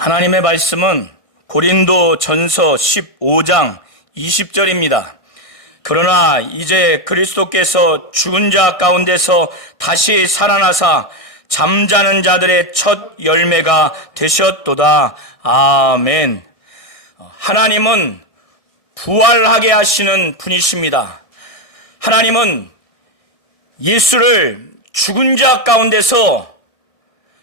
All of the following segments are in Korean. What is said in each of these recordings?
하나님의 말씀은 고린도 전서 15장 20절입니다. 그러나 이제 그리스도께서 죽은 자 가운데서 다시 살아나사 잠자는 자들의 첫 열매가 되셨도다. 아멘. 하나님은 부활하게 하시는 분이십니다. 하나님은 예수를 죽은 자 가운데서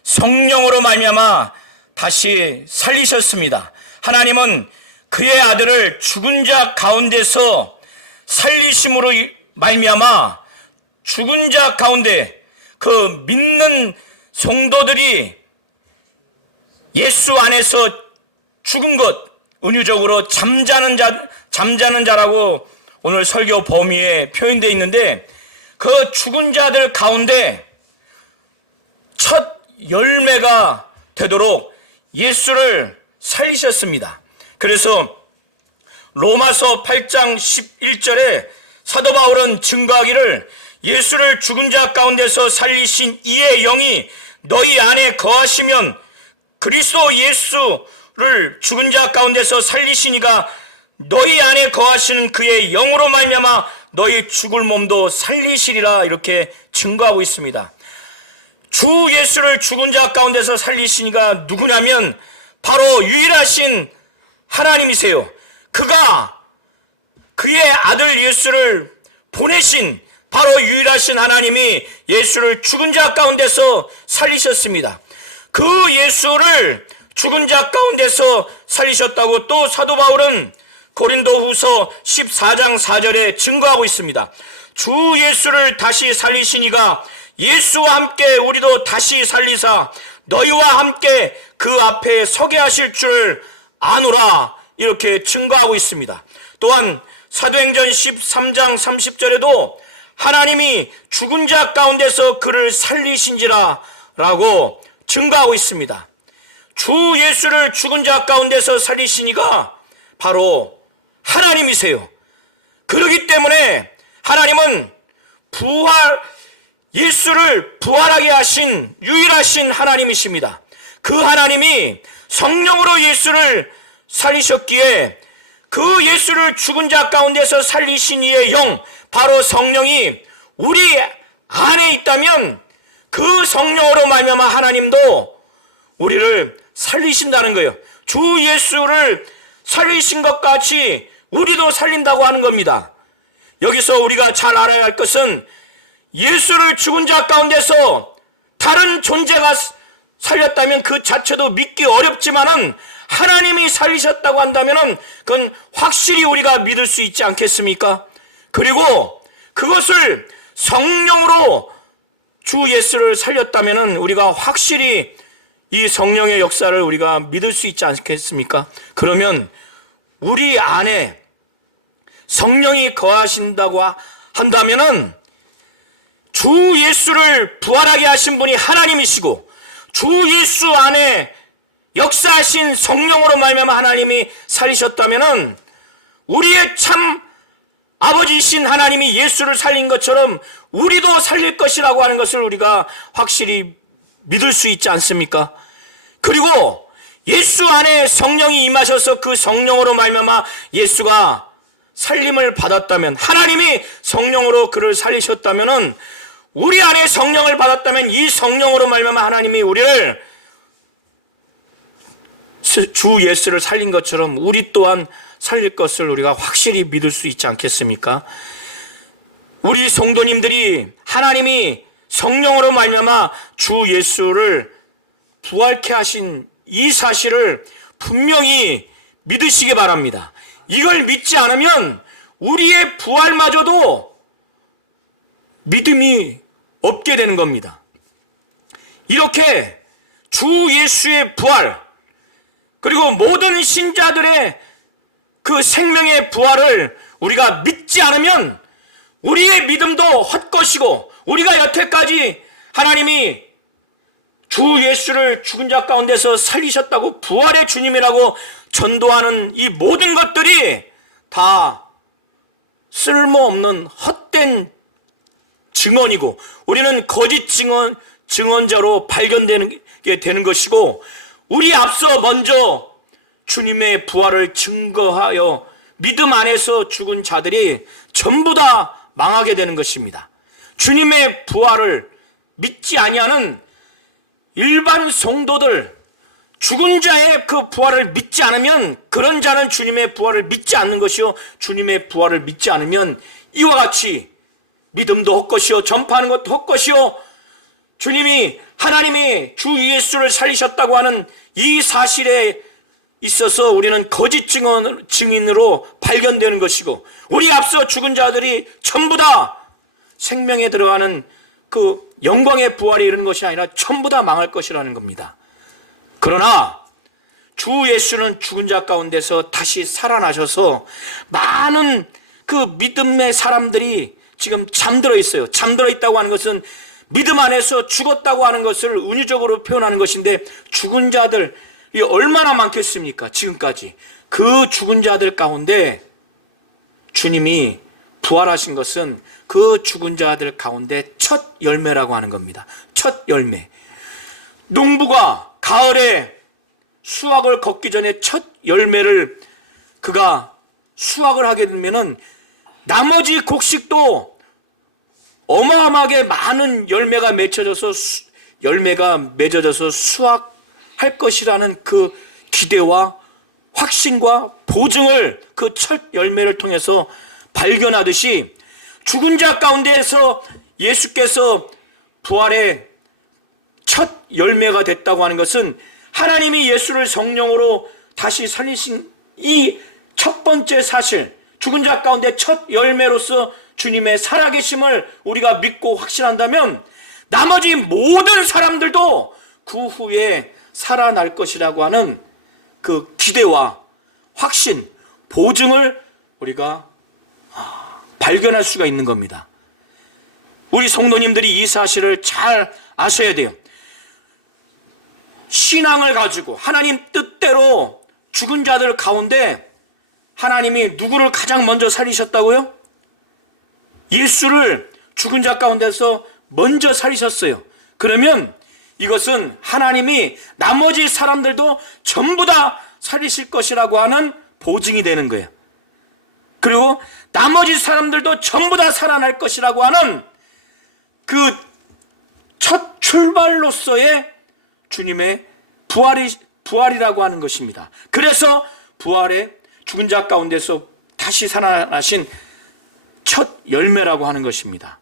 성령으로 말미암아 다시 살리셨습니다. 하나님은 그의 아들을 죽은 자 가운데서 살리심으로 말미암아 죽은 자 가운데 그 믿는 성도들이 예수 안에서 죽은 것, 은유적으로 잠자는 자라고 오늘 설교 범위에 표현되어 있는데, 그 죽은 자들 가운데 첫 열매가 되도록 예수를 살리셨습니다. 그래서 로마서 8장 11절에 사도 바울은 증거하기를 예수를 죽은 자 가운데서 살리신 이의 영이 너희 안에 거하시면 그리스도 예수를 죽은 자 가운데서 살리신 이가 너희 안에 거하시는 그의 영으로 말미암아 너희 죽을 몸도 살리시리라, 이렇게 증거하고 있습니다. 주 예수를 죽은 자 가운데서 살리신 이가 누구냐면 바로 유일하신 하나님이세요. 그가 그의 아들 예수를 보내신 바로 유일하신 하나님이 예수를 죽은 자 가운데서 살리셨습니다. 그 예수를 죽은 자 가운데서 살리셨다고 또 사도 바울은 고린도후서 14장 4절에 증거하고 있습니다. 주 예수를 다시 살리신 이가 예수와 함께 우리도 다시 살리사 너희와 함께 그 앞에 서게 하실 줄 아노라, 이렇게 증거하고 있습니다. 또한 사도행전 13장 30절에도 하나님이 죽은 자 가운데서 그를 살리신지라 라고 증거하고 있습니다. 주 예수를 죽은 자 가운데서 살리신 이가 바로 하나님이세요. 그렇기 때문에 하나님은 예수를 부활하게 하신 유일하신 하나님이십니다. 그 하나님이 성령으로 예수를 살리셨기에 그 예수를 죽은 자 가운데서 살리신 이의 영, 바로 성령이 우리 안에 있다면 그 성령으로 말미암아 하나님도 우리를 살리신다는 거예요. 주 예수를 살리신 것 같이 우리도 살린다고 하는 겁니다. 여기서 우리가 잘 알아야 할 것은 예수를 죽은 자 가운데서 다른 존재가 살렸다면 그 자체도 믿기 어렵지만은 하나님이 살리셨다고 한다면은 그건 확실히 우리가 믿을 수 있지 않겠습니까? 그리고 그것을 성령으로 주 예수를 살렸다면은 우리가 확실히 이 성령의 역사를 우리가 믿을 수 있지 않겠습니까? 그러면 우리 안에 성령이 거하신다고 한다면은 주 예수를 부활하게 하신 분이 하나님이시고 주 예수 안에 역사하신 성령으로 말미암아 하나님이 살리셨다면은 우리의 참 아버지이신 하나님이 예수를 살린 것처럼 우리도 살릴 것이라고 하는 것을 우리가 확실히 믿을 수 있지 않습니까? 그리고 예수 안에 성령이 임하셔서 그 성령으로 말미암아 예수가 살림을 받았다면, 하나님이 성령으로 그를 살리셨다면은 우리 안에 성령을 받았다면 이 성령으로 말미암아 하나님이 우리를 주 예수를 살린 것처럼 우리 또한 살릴 것을 우리가 확실히 믿을 수 있지 않겠습니까? 우리 성도님들이 하나님이 성령으로 말미암아 주 예수를 부활케 하신 이 사실을 분명히 믿으시기 바랍니다. 이걸 믿지 않으면 우리의 부활마저도 믿음이 없게 되는 겁니다. 이렇게 주 예수의 부활, 그리고 모든 신자들의 그 생명의 부활을 우리가 믿지 않으면 우리의 믿음도 헛것이고, 우리가 여태까지 하나님이 주 예수를 죽은 자 가운데서 살리셨다고 부활의 주님이라고 전도하는 이 모든 것들이 다 쓸모없는 헛된 증언이고, 우리는 거짓 증언자로 발견되게 되는 것이고, 우리 앞서 먼저 주님의 부활을 증거하여 믿음 안에서 죽은 자들이 전부 다 망하게 되는 것입니다. 주님의 부활을 믿지 아니하는 일반 성도들, 죽은 자의 그 부활을 믿지 않으면 그런 자는 주님의 부활을 믿지 않는 것이요, 주님의 부활을 믿지 않으면 이와 같이 믿음도 헛것이요, 전파하는 것도 헛것이요, 주님이 하나님이 주 예수를 살리셨다고 하는 이 사실에 있어서 우리는 거짓 증인으로 발견되는 것이고, 우리 앞서 죽은 자들이 전부 다 생명에 들어가는 그 영광의 부활에 이르는 것이 아니라 전부 다 망할 것이라는 겁니다. 그러나 주 예수는 죽은 자 가운데서 다시 살아나셔서 많은 그 믿음의 사람들이 지금 잠들어 있어요. 잠들어 있다고 하는 것은 믿음 안에서 죽었다고 하는 것을 은유적으로 표현하는 것인데, 죽은 자들이 얼마나 많겠습니까? 지금까지 그 죽은 자들 가운데 주님이 부활하신 것은 그 죽은 자들 가운데 첫 열매라고 하는 겁니다. 첫 열매. 농부가 가을에 수확을 걷기 전에 첫 열매를 그가 수확을 하게 되면은 나머지 곡식도 어마어마하게 많은 열매가 맺어져서 수확할 것이라는 그 기대와 확신과 보증을 그 첫 열매를 통해서 발견하듯이, 죽은 자 가운데에서 예수께서 부활의 첫 열매가 됐다고 하는 것은 하나님이 예수를 성령으로 다시 살리신 이 첫 번째 사실, 죽은 자 가운데 첫 열매로서 주님의 살아계심을 우리가 믿고 확신한다면 나머지 모든 사람들도 그 후에 살아날 것이라고 하는 그 기대와 확신, 보증을 우리가 발견할 수가 있는 겁니다. 우리 성도님들이 이 사실을 잘 아셔야 돼요. 신앙을 가지고 하나님 뜻대로 죽은 자들 가운데 하나님이 누구를 가장 먼저 살리셨다고요? 예수를 죽은 자 가운데서 먼저 살리셨어요. 그러면 이것은 하나님이 나머지 사람들도 전부 다 살리실 것이라고 하는 보증이 되는 거예요. 그리고 나머지 사람들도 전부 다 살아날 것이라고 하는 그 첫 출발로서의 주님의 부활이라고 하는 것입니다. 그래서 부활의 죽은 자 가운데서 다시 살아나신 첫 열매라고 하는 것입니다.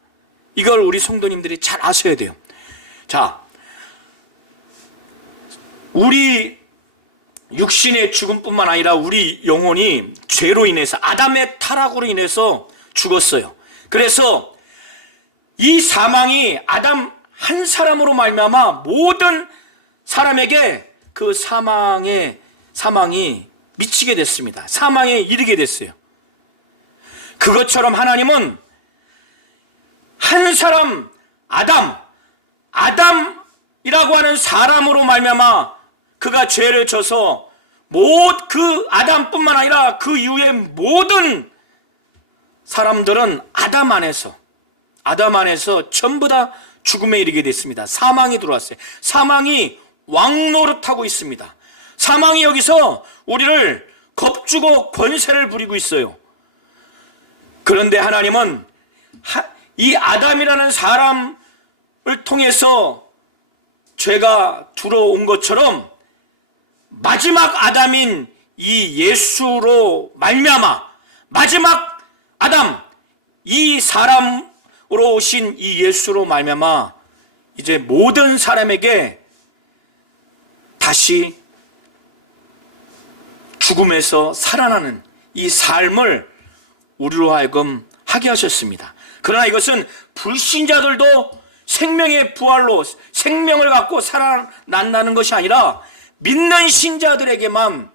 이걸 우리 성도님들이 잘 아셔야 돼요. 자, 우리 육신의 죽음뿐만 아니라 우리 영혼이 죄로 인해서, 아담의 타락으로 인해서 죽었어요. 그래서 이 사망이 아담 한 사람으로 말미암아 모든 사람에게 그 사망이 미치게 됐습니다. 사망에 이르게 됐어요. 그것처럼 하나님은 한 사람 아담이라고 하는 사람으로 말미암아 그가 죄를 져서 그 아담뿐만 아니라 그 이후에 모든 사람들은 아담 안에서 전부 다 죽음에 이르게 됐습니다. 사망이 들어왔어요. 사망이 왕노릇하고 있습니다. 사망이 여기서 우리를 겁주고 권세를 부리고 있어요. 그런데 하나님은 이 아담이라는 사람을 통해서 죄가 들어온 것처럼 마지막 아담인 이 예수로 말미암아, 마지막 아담, 이 사람으로 오신 이 예수로 말미암아 이제 모든 사람에게 다시 죽음에서 살아나는 이 삶을 우리로 하여금 하게 하셨습니다. 그러나 이것은 불신자들도 생명의 부활로 생명을 갖고 살아난다는 것이 아니라 믿는 신자들에게만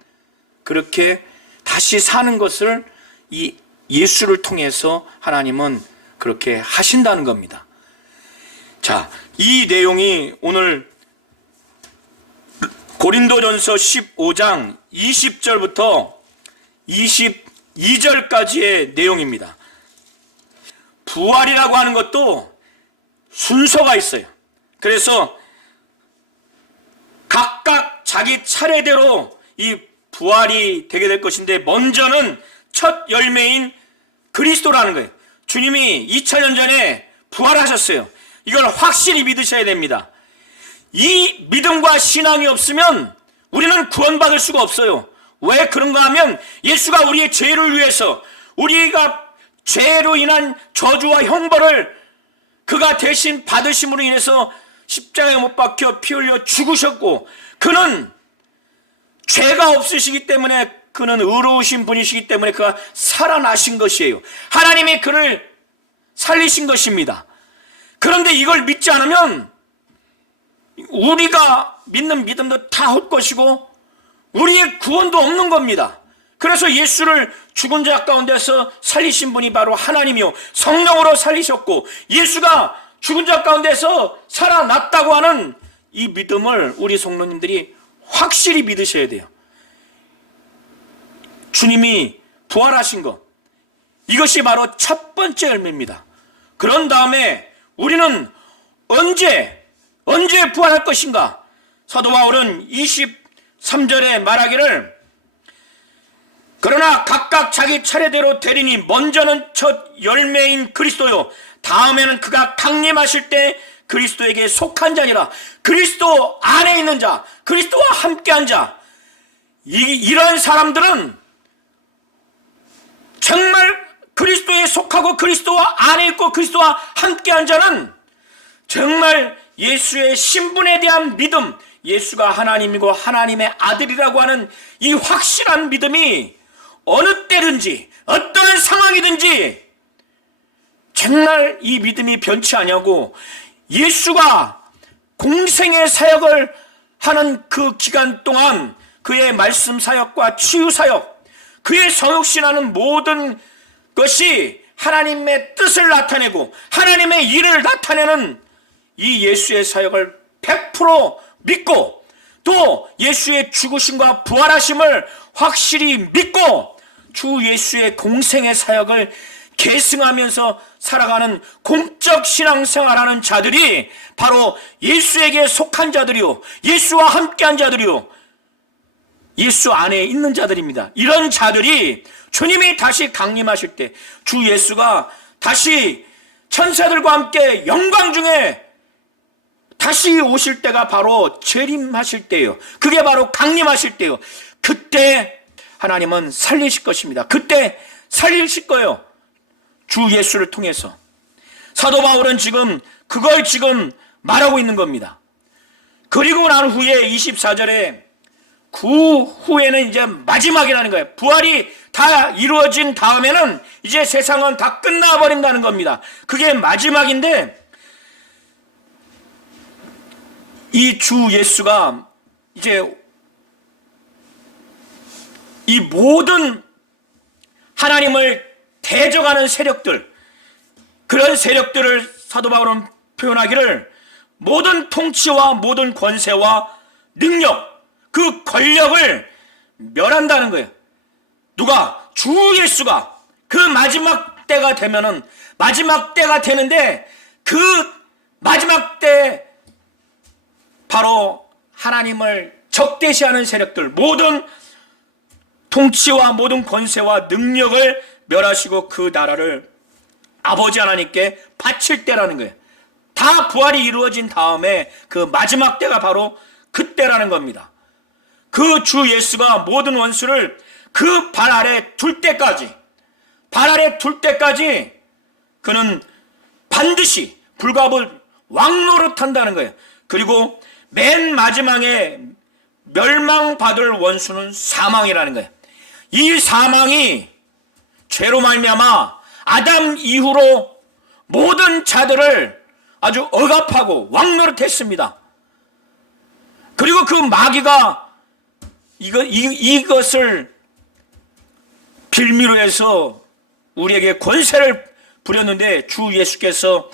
그렇게 다시 사는 것을 이 예수를 통해서 하나님은 그렇게 하신다는 겁니다. 자, 이 내용이 오늘 고린도전서 15장 20절부터 22절까지의 내용입니다. 부활이라고 하는 것도 순서가 있어요. 그래서 각각 자기 차례대로 이 부활이 되게 될 것인데, 먼저는 첫 열매인 그리스도라는 거예요. 주님이 2000년 전에 부활하셨어요. 이걸 확실히 믿으셔야 됩니다. 이 믿음과 신앙이 없으면 우리는 구원받을 수가 없어요. 왜 그런가 하면, 예수가 우리의 죄를 위해서, 우리가 죄로 인한 저주와 형벌을 그가 대신 받으심으로 인해서 십자가에 못 박혀 피 흘려 죽으셨고, 그는 죄가 없으시기 때문에, 그는 의로우신 분이시기 때문에 그가 살아나신 것이에요. 하나님이 그를 살리신 것입니다. 그런데 이걸 믿지 않으면 우리가 믿는 믿음도 다 헛것이고 우리의 구원도 없는 겁니다. 그래서 예수를 죽은 자 가운데서 살리신 분이 바로 하나님이요, 성령으로 살리셨고, 예수가 죽은 자 가운데서 살아났다고 하는 이 믿음을 우리 성도님들이 확실히 믿으셔야 돼요. 주님이 부활하신 것, 이것이 바로 첫 번째 열매입니다. 그런 다음에 우리는 언제 부활할 것인가? 사도 바울은 23절에 말하기를, 그러나 각각 자기 차례대로 되리니 먼저는 첫 열매인 그리스도요, 다음에는 그가 강림하실 때 그리스도에게 속한 자니라. 그리스도 안에 있는 자, 그리스도와 함께한 자, 이런 사람들은 정말 그리스도에 속하고 그리스도와 안에 있고 그리스도와 함께한 자는 정말 예수의 신분에 대한 믿음, 예수가 하나님이고 하나님의 아들이라고 하는 이 확실한 믿음이 어느 때든지 어떠한 상황이든지 정말 이 믿음이 변치 아니하고, 예수가 공생의 사역을 하는 그 기간 동안 그의 말씀 사역과 치유 사역, 그의 성육신하는 모든 것이 하나님의 뜻을 나타내고 하나님의 일을 나타내는 이 예수의 사역을 100% 믿고, 또 예수의 죽으심과 부활하심을 확실히 믿고 주 예수의 공생의 사역을 계승하면서 살아가는 공적 신앙생활하는 자들이 바로 예수에게 속한 자들이요, 예수와 함께한 자들이요, 예수 안에 있는 자들입니다. 이런 자들이 주님이 다시 강림하실 때, 주 예수가 다시 천사들과 함께 영광 중에 다시 오실 때가 바로 재림하실 때예요. 그게 바로 강림하실 때예요. 그때 하나님은 살리실 것입니다. 그때 살리실 거예요. 주 예수를 통해서. 사도 바울은 그걸 지금 말하고 있는 겁니다. 그리고 난 후에 24절에 그 후에는 이제 마지막이라는 거예요. 부활이 다 이루어진 다음에는 이제 세상은 다 끝나버린다는 겁니다. 그게 마지막인데, 이 주 예수가 이제 이 모든 하나님을 대적하는 세력들, 그런 세력들을 사도 바울은 표현하기를 모든 통치와 모든 권세와 능력, 그 권력을 멸한다는 거예요. 누가? 주 예수가. 그 마지막 때가 되면은, 마지막 때가 되는데 그 마지막 때 바로 하나님을 적대시하는 세력들, 모든 통치와 모든 권세와 능력을 멸하시고 그 나라를 아버지 하나님께 바칠 때라는 거예요. 다 부활이 이루어진 다음에 그 마지막 때가 바로 그때라는 겁니다. 그 주 예수가 모든 원수를 그 발 아래 둘 때까지, 그는 반드시 불갑을 왕노릇한다는 거예요. 그리고 맨 마지막에 멸망받을 원수는 사망이라는 거예요. 이 사망이 죄로 말미암아 아담 이후로 모든 자들을 아주 억압하고 왕노릇했습니다. 그리고 그 마귀가 이것을 빌미로 해서 우리에게 권세를 부렸는데, 주 예수께서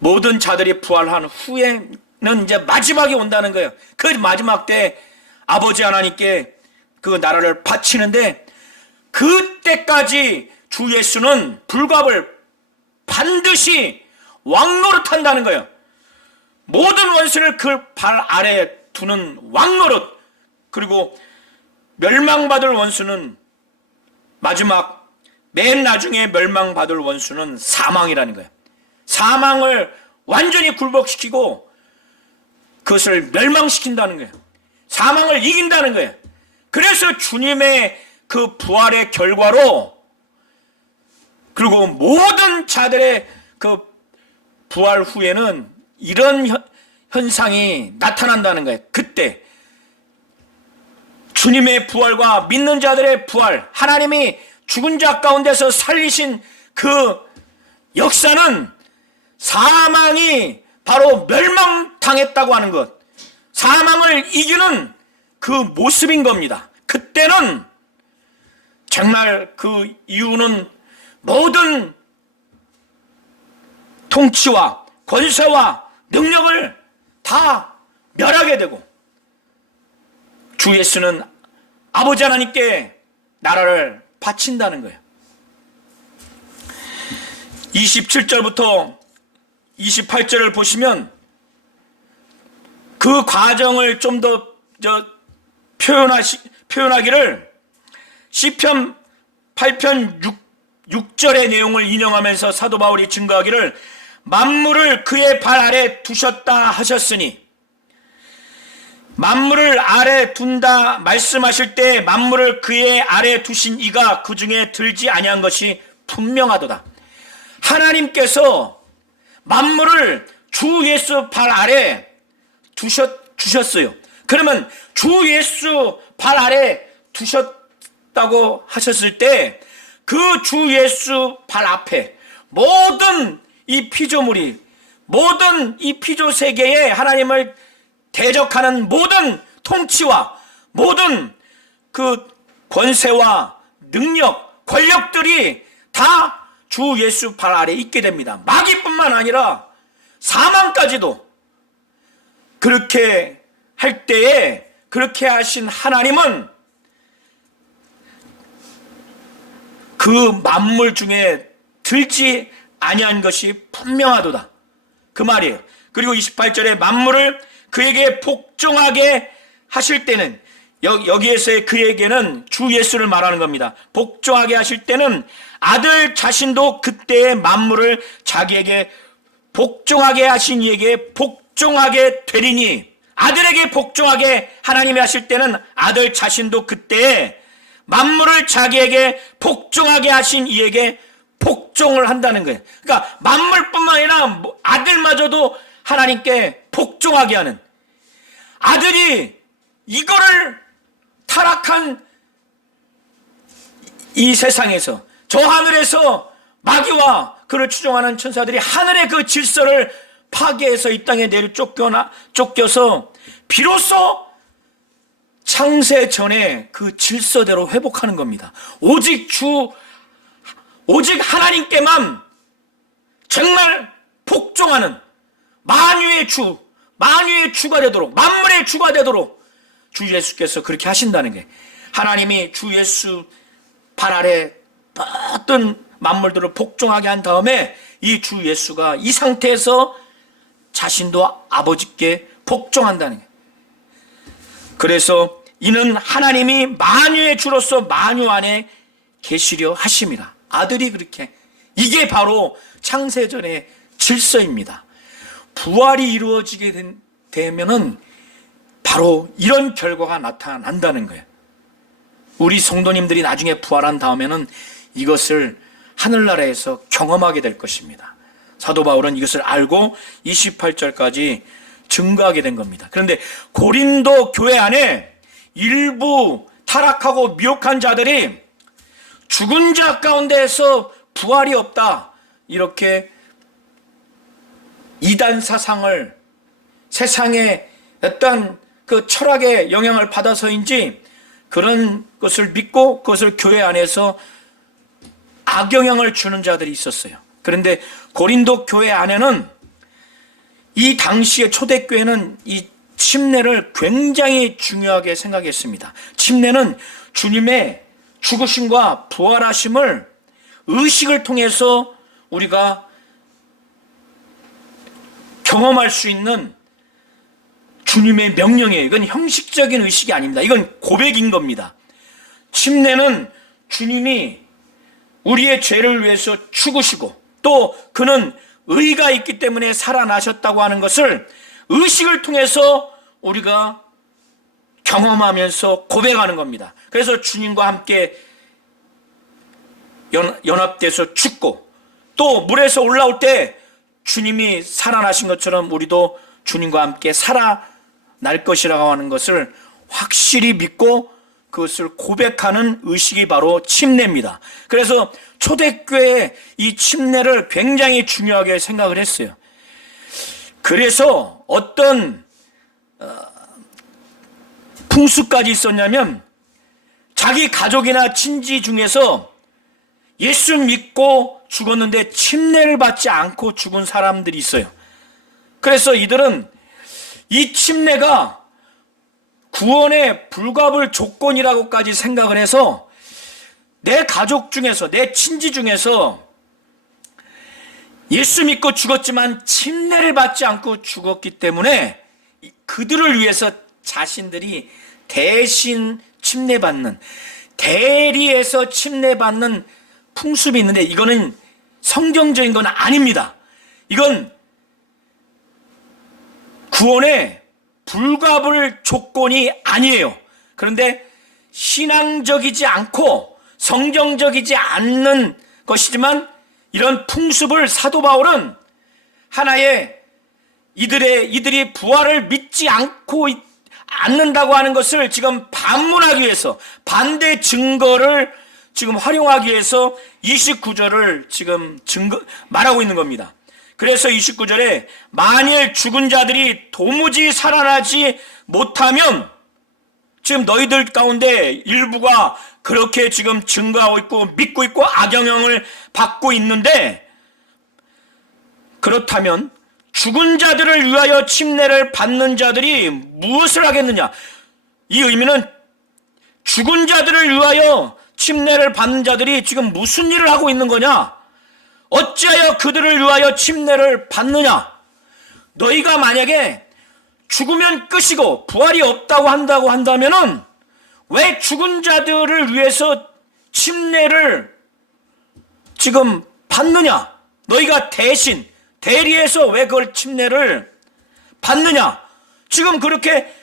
모든 자들이 부활한 후에는 이제 마지막이 온다는 거예요. 그 마지막 때 아버지 하나님께 그 나라를 바치는데, 그때까지 주 예수는 불갑을 반드시 왕노릇한다는 거예요. 모든 원수를 그 발 아래 두는 왕노릇, 그리고 멸망받을 원수는 마지막 맨 나중에 멸망받을 원수는 사망이라는 거예요. 사망을 완전히 굴복시키고 그것을 멸망시킨다는 거예요. 사망을 이긴다는 거예요. 그래서 주님의 그 부활의 결과로, 그리고 모든 자들의 그 부활 후에는 이런 현상이 나타난다는 거예요. 그때 주님의 부활과 믿는 자들의 부활, 하나님이 죽은 자 가운데서 살리신 그 역사는 사망이 바로 멸망당했다고 하는 것, 사망을 이기는 그 모습인 겁니다. 그때는 정말 그 이유는 모든 통치와 권세와 능력을 다 멸하게 되고, 주 예수는 아버지 하나님께 나라를 바친다는 거예요. 27절부터 28절을 보시면 그 과정을 좀 더 표현하기를 시편 8편 6절의 내용을 인용하면서 사도 바울이 증거하기를 만물을 그의 발 아래 두셨다 하셨으니, 만물을 아래 둔다 말씀하실 때 만물을 그의 아래 두신 이가 그 중에 들지 아니한 것이 분명하도다. 하나님께서 만물을 주 예수 발 아래 두셨어요. 그러면 주 예수 발 아래 두셨다고 하셨을 때 그 주 예수 발 앞에 모든 이 피조물이, 모든 이 피조 세계에 하나님을 대적하는 모든 통치와 모든 그 권세와 능력, 권력들이 다 주 예수 발 아래 있게 됩니다. 마귀뿐만 아니라 사망까지도. 그렇게 할 때에, 그렇게 하신 하나님은 그 만물 중에 들지 아니한 것이 분명하도다, 그 말이에요. 그리고 28절에 만물을 그에게 복종하게 하실 때는, 여기에서의 그에게는 주 예수를 말하는 겁니다. 복종하게 하실 때는 아들 자신도 그때의 만물을 자기에게 복종하게 하신 이에게 복종하게 되리니, 아들에게 복종하게 하나님이 하실 때는 아들 자신도 그때에 만물을 자기에게 복종하게 하신 이에게 복종을 한다는 거예요. 그러니까 만물뿐만 아니라 아들마저도 하나님께 복종하게 하는, 아들이 이거를 타락한 이 세상에서, 저 하늘에서 마귀와 그를 추종하는 천사들이 하늘의 그 질서를 파괴해서 이 땅에 내려 쫓겨서 비로소 창세 전에 그 질서대로 회복하는 겁니다. 오직 하나님께만 정말 복종하는 만유의 주가 되도록, 만물의 주가 되도록 주 예수께서 그렇게 하신다는 게, 하나님이 주 예수 발 아래 모든 만물들을 복종하게 한 다음에 이 주 예수가 이 상태에서 자신도 아버지께 복종한다는 게, 그래서 이는 하나님이 만유의 주로서 만유 안에 계시려 하심이라. 아들이 그렇게, 이게 바로 창세전의 질서입니다. 부활이 이루어지게 되면은 바로 이런 결과가 나타난다는 거예요. 우리 성도님들이 나중에 부활한 다음에는 이것을 하늘나라에서 경험하게 될 것입니다. 사도 바울은 이것을 알고 28절까지 증거하게 된 겁니다. 그런데 고린도 교회 안에 일부 타락하고 미혹한 자들이 죽은 자 가운데에서 부활이 없다, 이렇게 이단 사상을, 세상의 어떤 그 철학의 영향을 받아서인지 그런 것을 믿고 그것을 교회 안에서 악영향을 주는 자들이 있었어요. 그런데 고린도 교회 안에는, 이 당시의 초대교회는 이 침례를 굉장히 중요하게 생각했습니다. 침례는 주님의 죽으심과 부활하심을 의식을 통해서 우리가 경험할 수 있는 주님의 명령이에요. 이건 형식적인 의식이 아닙니다. 이건 고백인 겁니다. 침례는 주님이 우리의 죄를 위해서 죽으시고 또 그는 의가 있기 때문에 살아나셨다고 하는 것을 의식을 통해서 우리가 경험하면서 고백하는 겁니다. 그래서 주님과 함께 연합돼서 죽고 또 물에서 올라올 때 주님이 살아나신 것처럼 우리도 주님과 함께 살아날 것이라고 하는 것을 확실히 믿고 그것을 고백하는 의식이 바로 침례입니다. 그래서 초대교회에 이 침례를 굉장히 중요하게 생각을 했어요. 그래서 어떤 풍수까지 있었냐면 자기 가족이나 친지 중에서 예수 믿고 죽었는데 침례를 받지 않고 죽은 사람들이 있어요. 그래서 이들은 이 침례가 구원의 불가불 조건이라고까지 생각을 해서 내 가족 중에서 내 친지 중에서 예수 믿고 죽었지만 침례를 받지 않고 죽었기 때문에 그들을 위해서 자신들이 대신 침례받는, 대리해서 침례받는 풍습이 있는데 이거는 성경적인 건 아닙니다. 이건 구원의 불가불 조건이 아니에요. 그런데 신앙적이지 않고 성경적이지 않는 것이지만 이런 풍습을 사도 바울은 하나의 이들이 부활을 믿지 않는다고 하는 것을 지금 반문하기 위해서 반대 증거를 지금 활용하기 위해서 29절을 지금 말하고 있는 겁니다. 그래서 29절에 만일 죽은 자들이 도무지 살아나지 못하면 지금 너희들 가운데 일부가 그렇게 지금 증거하고 있고 믿고 있고 악영향을 받고 있는데 그렇다면 죽은 자들을 위하여 침례를 받는 자들이 무엇을 하겠느냐? 이 의미는 죽은 자들을 위하여 침례를 받는 자들이 지금 무슨 일을 하고 있는 거냐? 어찌하여 그들을 위하여 침례를 받느냐? 너희가 만약에 죽으면 끝이고 부활이 없다고 한다면은 왜 죽은 자들을 위해서 침례를 지금 받느냐? 너희가 대신 대리해서 왜 그걸 침례를 받느냐? 지금 그렇게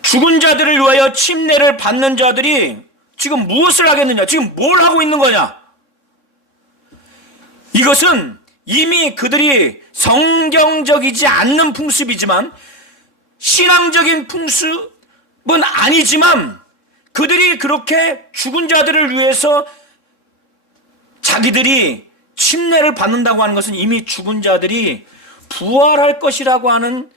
죽은 자들을 위하여 침례를 받는 자들이 지금 무엇을 하겠느냐? 지금 뭘 하고 있는 거냐? 이것은 이미 그들이 성경적이지 않는 풍습이지만 신앙적인 풍습은 아니지만 그들이 그렇게 죽은 자들을 위해서 자기들이 침례를 받는다고 하는 것은 이미 죽은 자들이 부활할 것이라고 하는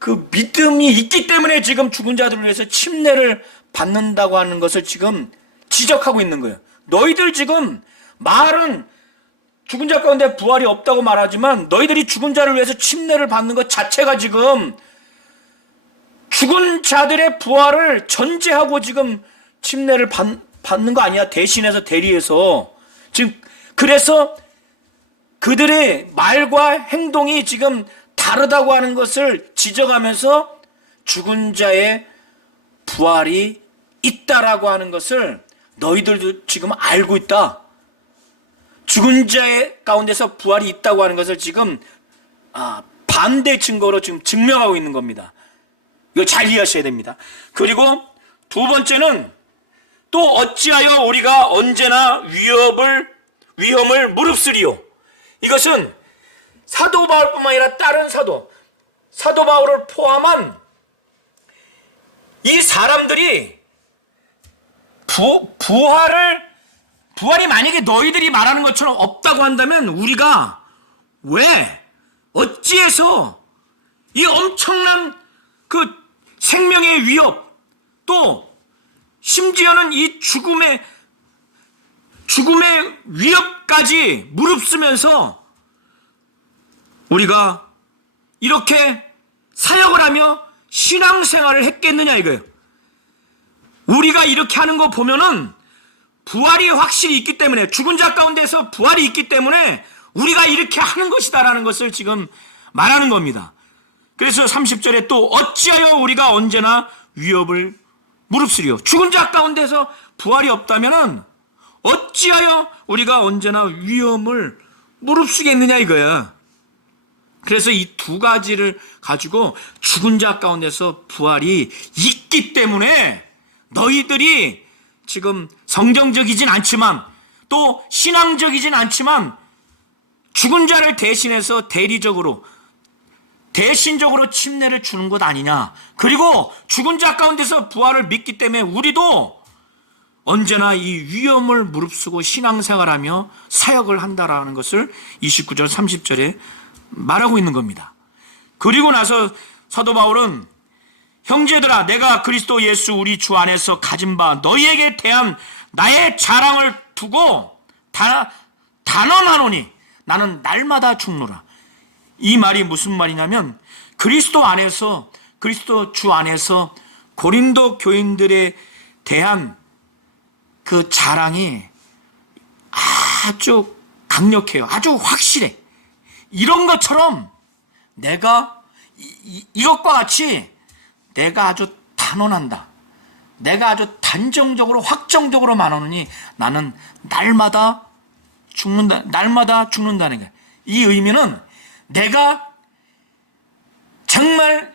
그 믿음이 있기 때문에 지금 죽은 자들을 위해서 침례를 받는다고 하는 것을 지금 지적하고 있는 거예요. 너희들 지금 말은 죽은 자 가운데 부활이 없다고 말하지만 너희들이 죽은 자를 위해서 침례를 받는 것 자체가 지금 죽은 자들의 부활을 전제하고 지금 침례를 받는 거 아니야? 대신해서 대리해서 지금 그래서 그들의 말과 행동이 지금 다르다고 하는 것을 지적하면서 죽은 자의 부활이 있다라고 하는 것을 너희들도 지금 알고 있다. 죽은 자의 가운데서 부활이 있다고 하는 것을 지금 반대 증거로 지금 증명하고 있는 겁니다. 이거 잘 이해하셔야 됩니다. 그리고 두 번째는 또 어찌하여 우리가 언제나 위험을 무릅쓰리요. 이것은 사도 바울뿐만 아니라 다른 사도 바울을 포함한 이 사람들이 부활이 만약에 너희들이 말하는 것처럼 없다고 한다면 우리가 왜 어찌해서 이 엄청난 그 생명의 위협 또 심지어는 이 죽음의 위협까지 무릅쓰면서 우리가 이렇게 사역을 하며 신앙생활을 했겠느냐 이거예요. 우리가 이렇게 하는 거 보면은 부활이 확실히 있기 때문에 죽은 자 가운데서 부활이 있기 때문에 우리가 이렇게 하는 것이다라는 것을 지금 말하는 겁니다. 그래서 30절에 또 어찌하여 우리가 언제나 위협을 무릅쓰리요. 죽은 자 가운데서 부활이 없다면은 어찌하여 우리가 언제나 위험을 무릅쓰겠느냐 이거야. 그래서 이 두 가지를 가지고 죽은 자 가운데서 부활이 있기 때문에 너희들이 지금 성경적이진 않지만 또 신앙적이진 않지만 죽은 자를 대신해서 대신적으로 침례를 주는 것 아니냐. 그리고 죽은 자 가운데서 부활을 믿기 때문에 우리도 언제나 이 위험을 무릅쓰고 신앙생활하며 사역을 한다라는 것을 29절 30절에 말하고 있는 겁니다. 그리고 나서 사도 바울은 형제들아 내가 그리스도 예수 우리 주 안에서 가진 바 너희에게 대한 나의 자랑을 두고 단언하노니 나는 날마다 죽노라. 이 말이 무슨 말이냐면 그리스도 주 안에서 고린도 교인들에 대한 그 자랑이 아주 강력해요. 아주 확실해. 이런 것처럼 내가 이것과 같이 내가 아주 단언한다. 내가 아주 단정적으로 확정적으로 말하노니 나는 날마다 죽는다는 거야. 이 의미는 내가 정말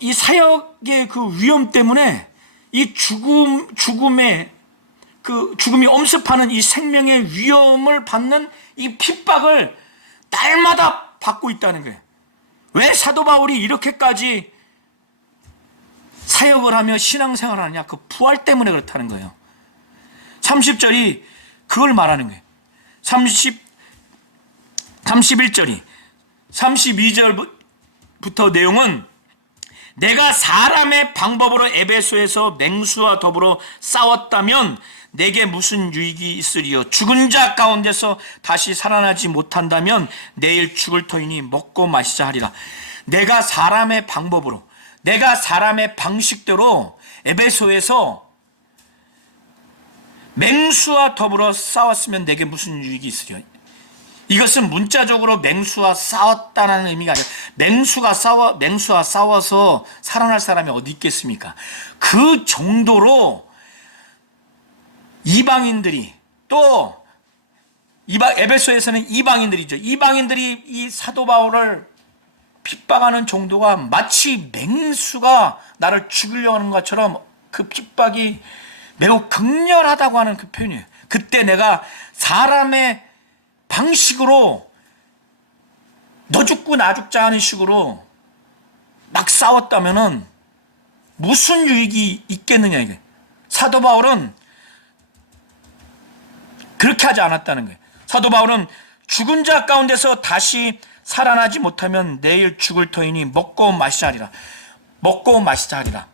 이 사역의 그 위험 때문에 이 죽음이 엄습하는 이 생명의 위험을 받는 이 핍박을 날마다 받고 있다는 거예요. 왜 사도 바울이 이렇게까지 사역을 하며 신앙생활을 하냐? 그 부활 때문에 그렇다는 거예요. 30절이 그걸 말하는 거예요. 31절이 32절부터 내용은 내가 사람의 방법으로 에베소에서 맹수와 더불어 싸웠다면 내게 무슨 유익이 있으리요. 죽은 자 가운데서 다시 살아나지 못한다면 내일 죽을 터이니 먹고 마시자 하리라. 내가 사람의 방법으로, 내가 사람의 방식대로 에베소에서 맹수와 더불어 싸웠으면 내게 무슨 유익이 있으리요. 이것은 문자적으로 맹수와 싸웠다는 의미가 아니라 맹수와 싸워서 살아날 사람이 어디 있겠습니까? 그 정도로 이방인들이 또 에베소에서는 이방인들이죠. 이방인들이 이 사도 바울을 핍박하는 정도가 마치 맹수가 나를 죽이려고 하는 것처럼 그 핍박이 매우 극렬하다고 하는 그 표현이에요. 그때 내가 사람의 방식으로 너 죽고 나 죽자 하는 식으로 막 싸웠다면은 무슨 유익이 있겠느냐 이게. 사도 바울은 그렇게 하지 않았다는 거예요. 사도 바울은 죽은 자 가운데서 다시 살아나지 못하면 내일 죽을 터이니 먹고 마시자 하리라. 먹고 마시자 하리라.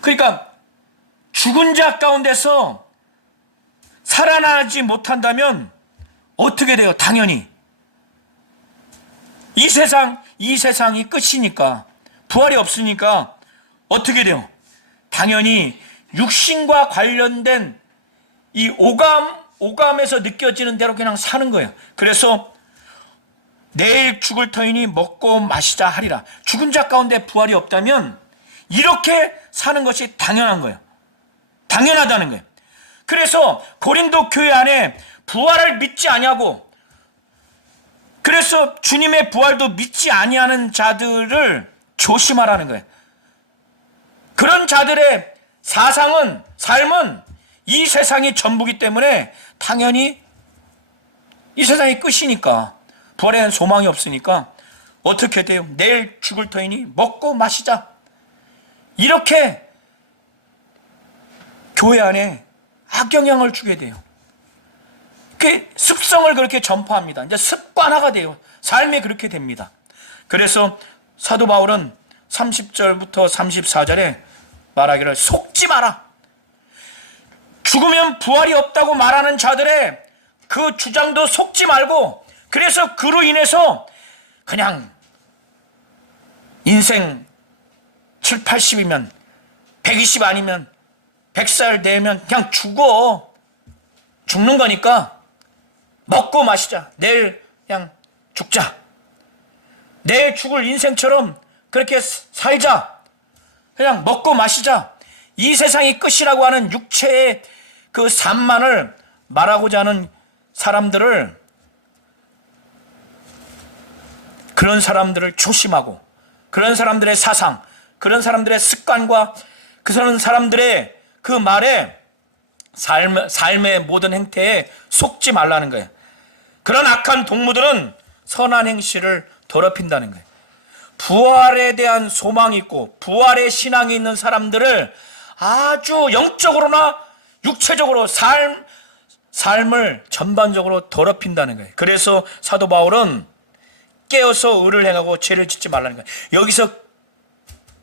그러니까 죽은 자 가운데서 살아나지 못한다면 어떻게 돼요? 당연히 이 세상이 끝이니까, 부활이 없으니까 어떻게 돼요? 당연히 육신과 관련된 이 오감에서 느껴지는 대로 그냥 사는 거예요. 그래서 내일 죽을 터이니 먹고 마시자 하리라. 죽은 자 가운데 부활이 없다면 이렇게 사는 것이 당연한 거예요. 당연하다는 거예요. 그래서 고린도 교회 안에 부활을 믿지 아니하고, 그래서 주님의 부활도 믿지 아니하는 자들을 조심하라는 거예요. 그런 자들의 삶은 이 세상이 전부기 때문에 당연히 이 세상이 끝이니까, 부활에 대한 소망이 없으니까 어떻게 돼요? 내일 죽을 터이니 먹고 마시자. 이렇게 교회 안에 악영향을 주게 돼요. 그 습성을 그렇게 전파합니다. 이제 습관화가 돼요. 삶이 그렇게 됩니다. 그래서 사도 바울은 30절부터 34절에 말하기를 속지 마라. 죽으면 부활이 없다고 말하는 자들의 그 주장도 속지 말고, 그래서 그로 인해서 그냥 인생 7, 80이면 120 아니면 100살 되면 그냥 죽는 거니까 먹고 마시자. 내일 그냥 죽자. 내 죽을 인생처럼 그렇게 살자, 그냥 먹고 마시자, 이 세상이 끝이라고 하는 육체의 그 삶만을 말하고자 하는 사람들을, 그런 사람들을 조심하고, 그런 사람들의 사상, 그런 사람들의 습관과 그런 사람들의 그 말에 삶의 모든 행태에 속지 말라는 거예요. 그런 악한 동무들은 선한 행실을 더럽힌다는 거예요. 부활에 대한 소망이 있고 부활의 신앙이 있는 사람들을 아주 영적으로나 육체적으로 삶을 전반적으로 더럽힌다는 거예요. 그래서 사도 바울은 깨어서 의를 행하고 죄를 짓지 말라는 거예요. 여기서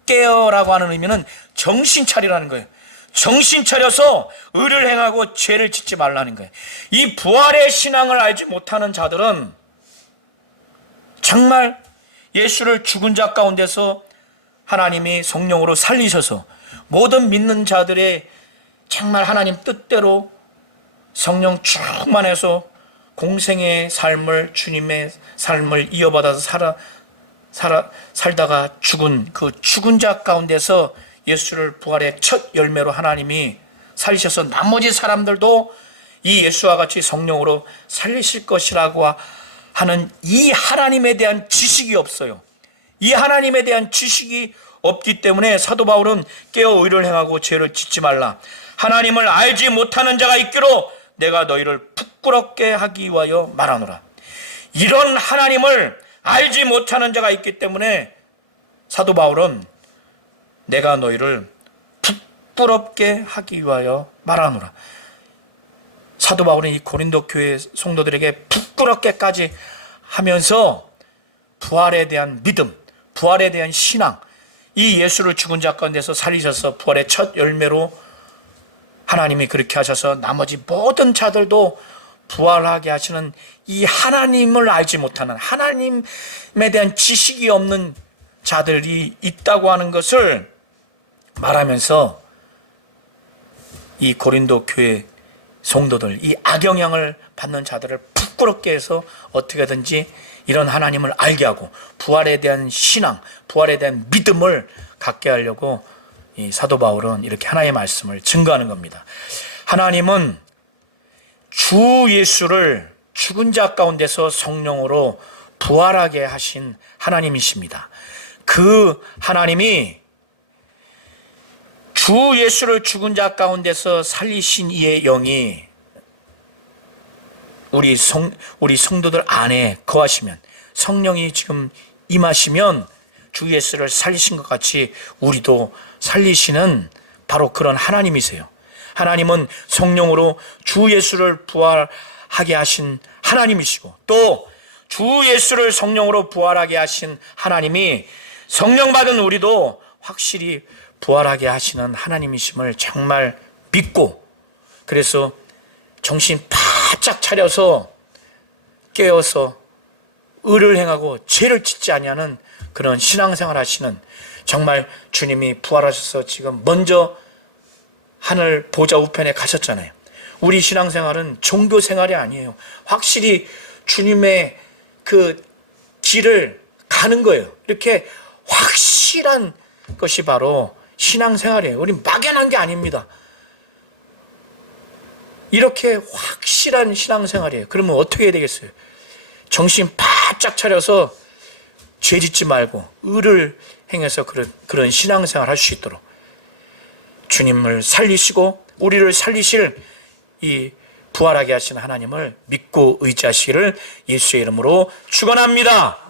깨어라고 하는 의미는 정신 차리라는 거예요. 정신 차려서 의를 행하고 죄를 짓지 말라는 거예요. 이 부활의 신앙을 알지 못하는 자들은 정말 예수를 죽은 자 가운데서 하나님이 성령으로 살리셔서 모든 믿는 자들의 정말 하나님 뜻대로 성령 충만해서 공생의 삶을, 주님의 삶을 이어받아서 살다가 죽은 그 죽은 자 가운데서 예수를 부활의 첫 열매로 하나님이 살리셔서 나머지 사람들도 이 예수와 같이 성령으로 살리실 것이라고 하는 이 하나님에 대한 지식이 없어요. 이 하나님에 대한 지식이 없기 때문에 사도 바울은 깨어 의를 행하고 죄를 짓지 말라. 하나님을 알지 못하는 자가 있기로 내가 너희를 부끄럽게 하기 위하여 말하노라. 이런 하나님을 알지 못하는 자가 있기 때문에 사도 바울은 내가 너희를 부끄럽게 하기 위하여 말하노라. 사도 바울은 이 고린도 교회 성도들에게 부끄럽게까지 하면서 부활에 대한 믿음, 부활에 대한 신앙, 이 예수를 죽은 자 가운데서 살리셔서 부활의 첫 열매로 하나님이 그렇게 하셔서 나머지 모든 자들도 부활하게 하시는 이 하나님을 알지 못하는, 하나님에 대한 지식이 없는 자들이 있다고 하는 것을 말하면서 이 고린도 교회 성도들, 이 악영향을 받는 자들을 부끄럽게 해서 어떻게든지 이런 하나님을 알게 하고 부활에 대한 신앙, 부활에 대한 믿음을 갖게 하려고 이 사도 바울은 이렇게 하나님의 말씀을 증거하는 겁니다. 하나님은 주 예수를 죽은 자 가운데서 성령으로 부활하게 하신 하나님이십니다. 그 하나님이 주 예수를 죽은 자 가운데서 살리신 이의 영이 우리 성도들 안에 거하시면, 성령이 지금 임하시면 주 예수를 살리신 것 같이 우리도 살리시는 바로 그런 하나님이세요. 하나님은 성령으로 주 예수를 부활하게 하신 하나님이시고, 또 주 예수를 성령으로 부활하게 하신 하나님이 성령 받은 우리도 확실히 부활하게 하시는 하나님이심을 정말 믿고, 그래서 정신 바짝 차려서 깨어서 의를 행하고 죄를 짓지 아니하는 그런 신앙생활 하시는, 정말 주님이 부활하셔서 지금 먼저 하늘 보좌 우편에 가셨잖아요. 우리 신앙생활은 종교생활이 아니에요. 확실히 주님의 그 길을 가는 거예요. 이렇게 확실한 것이 바로 신앙생활이에요. 우리 막연한 게 아닙니다. 이렇게 확실한 신앙생활이에요. 그러면 어떻게 해야 되겠어요? 정신 바짝 차려서 죄 짓지 말고 의를 행해서 그런 신앙생활 할 수 있도록 주님을 살리시고 우리를 살리실 이 부활하게 하신 하나님을 믿고 의지하시기를 예수의 이름으로 축원합니다.